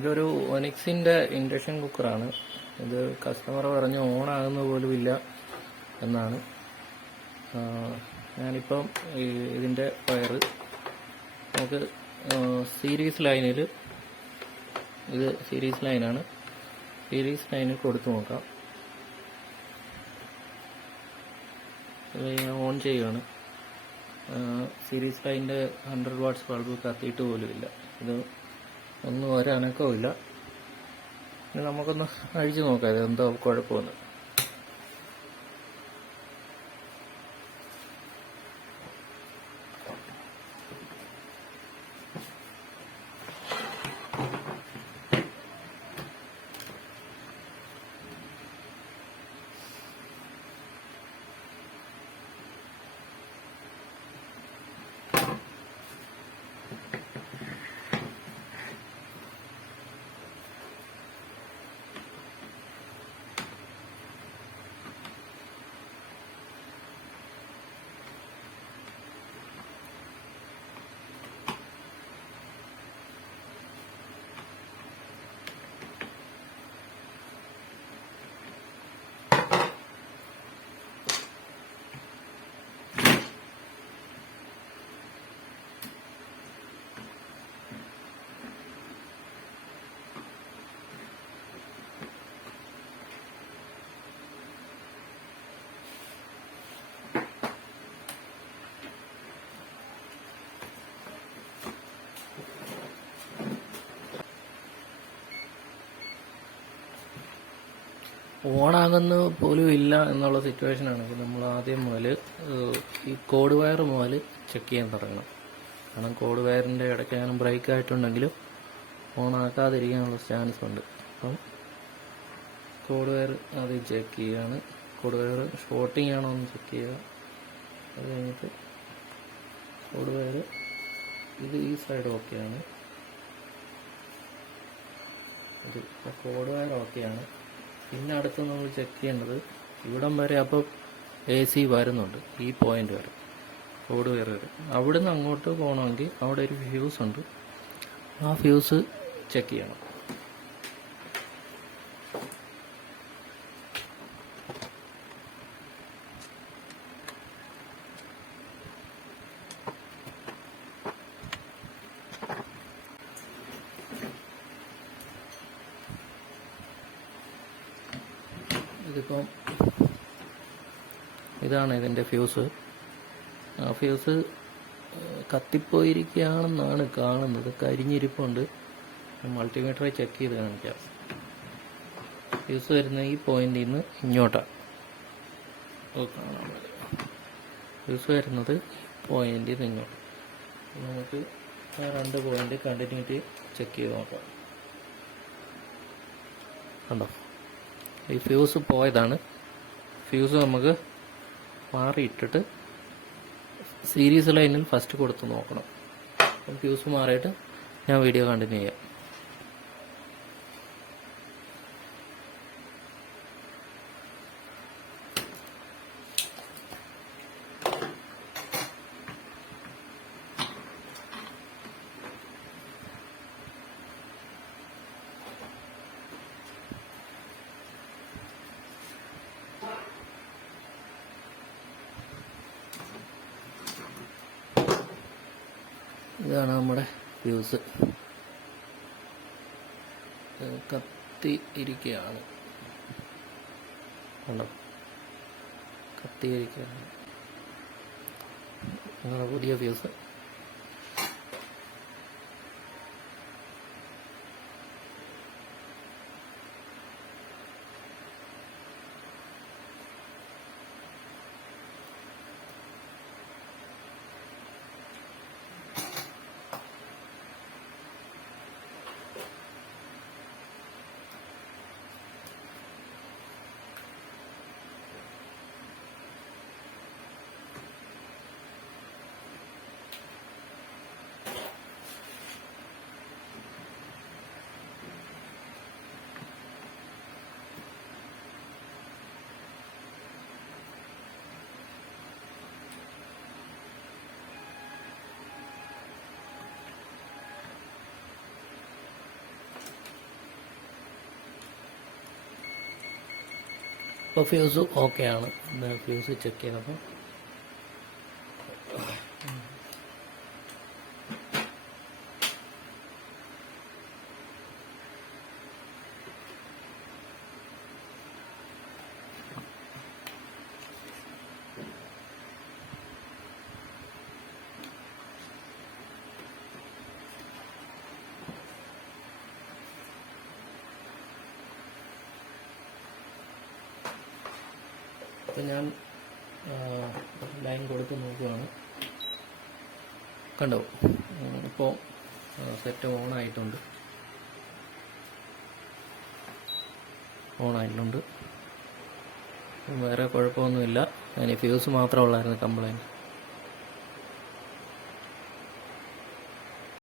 ഇതൊരു ഒനിക്സിൻ്റെ ഇൻഡക്ഷൻ കുക്കറാണ്. ഇത് കസ്റ്റമർ പറഞ്ഞ് ഓണാകുന്ന പോലും ഇല്ല എന്നാണ്. ഞാനിപ്പം ഇതിൻ്റെ വയർ നമുക്ക് സീരീസ് ലൈനിൽ, ഇത് സീരീസ് ലൈനാണ്, സീരീസ് ലൈനിൽ കൊടുത്തു നോക്കാം. ഇത് ഞാൻ ഓൺ ചെയ്യുകയാണ്. സീരീസ് ലൈനിൻ്റെ 100 വാട്ട്സ് ബൾബ് കത്തിയിട്ട് പോലുമില്ല. ഇത് ഒന്നും ഒരനക്കവും ഇല്ല. ഇനി നമുക്കൊന്ന് അഴിച്ചു നോക്കാം ഇത് എന്തോ കുഴപ്പമെന്ന്. ഓണാകുന്ന പോലും ഇല്ല എന്നുള്ള സിറ്റുവേഷൻ ആണെങ്കിൽ നമ്മൾ ആദ്യം മുതൽ ഈ കോഡ് വയർ മുതൽ ചെക്ക് ചെയ്യാൻ തുടങ്ങണം. കാരണം കോഡ് വയറിൻ്റെ ഇടയ്ക്കാനും ബ്രേക്ക് ആയിട്ടുണ്ടെങ്കിലും ഓണാക്കാതിരിക്കാനുള്ള ചാൻസ് ഉണ്ട്. അപ്പം കോഡ് വയർ ആദ്യം ചെക്ക് ചെയ്യുകയാണ്. കോഡ് വയർ ഷോർട്ടിങ് ആണോ എന്ന് ചെക്ക് ചെയ്യുക. അത് കഴിഞ്ഞിട്ട് കോഡ് വയർ ഇത് ഈ സൈഡ് ഓക്കെയാണ്, ഇത് കോഡ് വയർ ഓക്കെയാണ്. പിന്നെ അടുത്ത് നമ്മൾ ചെക്ക് ചെയ്യേണ്ടത് ഇവിടം വരെ അപ്പോൾ AC വരുന്നുണ്ട്, ഈ പോയിന്റ് വരെ കോഡ് വയർ വരെ. അവിടുന്ന് അങ്ങോട്ട് പോകണമെങ്കിൽ അവിടെ ഒരു ഫ്യൂസ് ഉണ്ട്, ആ ഫ്യൂസ് ചെക്ക് ചെയ്യണം. ഇതിപ്പം ഇതാണ് ഇതിൻ്റെ ഫ്യൂസ്. ആ ഫ്യൂസ് കത്തിപ്പോയിരിക്കുകയാണെന്നാണ് കാണുന്നത്, കരിഞ്ഞിരിപ്പുണ്ട്. മൾട്ടിമീറ്ററിൽ ചെക്ക് ചെയ്ത് കാണിക്കാം. ഫ്യൂസ് വരുന്ന ഈ പോയിന്റിൽ നിന്ന് ഇങ്ങോട്ടാണ് കാണാൻ മതി. ഫ്യൂസ് വരുന്നത് പോയിന്റിൽ നിന്ന് ഇങ്ങോട്ട്. നമുക്ക് ആ 2 പോയിന്റ് കണ്ടിന്യൂറ്റി ചെക്ക് ചെയ്ത് നോക്കാം. കണ്ടോ, ഈ ഫ്യൂസ് പോയതാണ്. ഫ്യൂസ് നമുക്ക് മാറിയിട്ടിട്ട് സീരീസ് ലൈനിൽ ഫസ്റ്റ് കൊടുത്ത് നോക്കണം. അപ്പം ഫ്യൂസ് മാറിയിട്ട് ഞാൻ വീഡിയോ കണ്ടിന്യൂ ചെയ്യാം. ഇതാണ് നമ്മുടെ ഫ്യൂസ്. കത്തി ഇരിക്കുകയാണ്, കണ്ടോ, കത്തിയിരിക്കുകയാണ്. ഞങ്ങളുടെ പുതിയ ഫ്യൂസ്. ഇപ്പോൾ ഫ്യൂസ് ഓക്കെ ആണ്. ഫ്യൂസ് ചെക്ക് ചെയ്തപ്പോൾ ഇപ്പം ഞാൻ ലൈൻ കൊടുത്ത് നോക്കുകയാണ്. കണ്ടോ, ഇപ്പോൾ സെറ്റ് ഓണായിട്ടുണ്ട്. വേറെ കുഴപ്പമൊന്നുമില്ല. അതിന് ഫ്യൂസ് മാത്രമേ ഉള്ളായിരുന്നു കംപ്ലൈൻറ്റ്.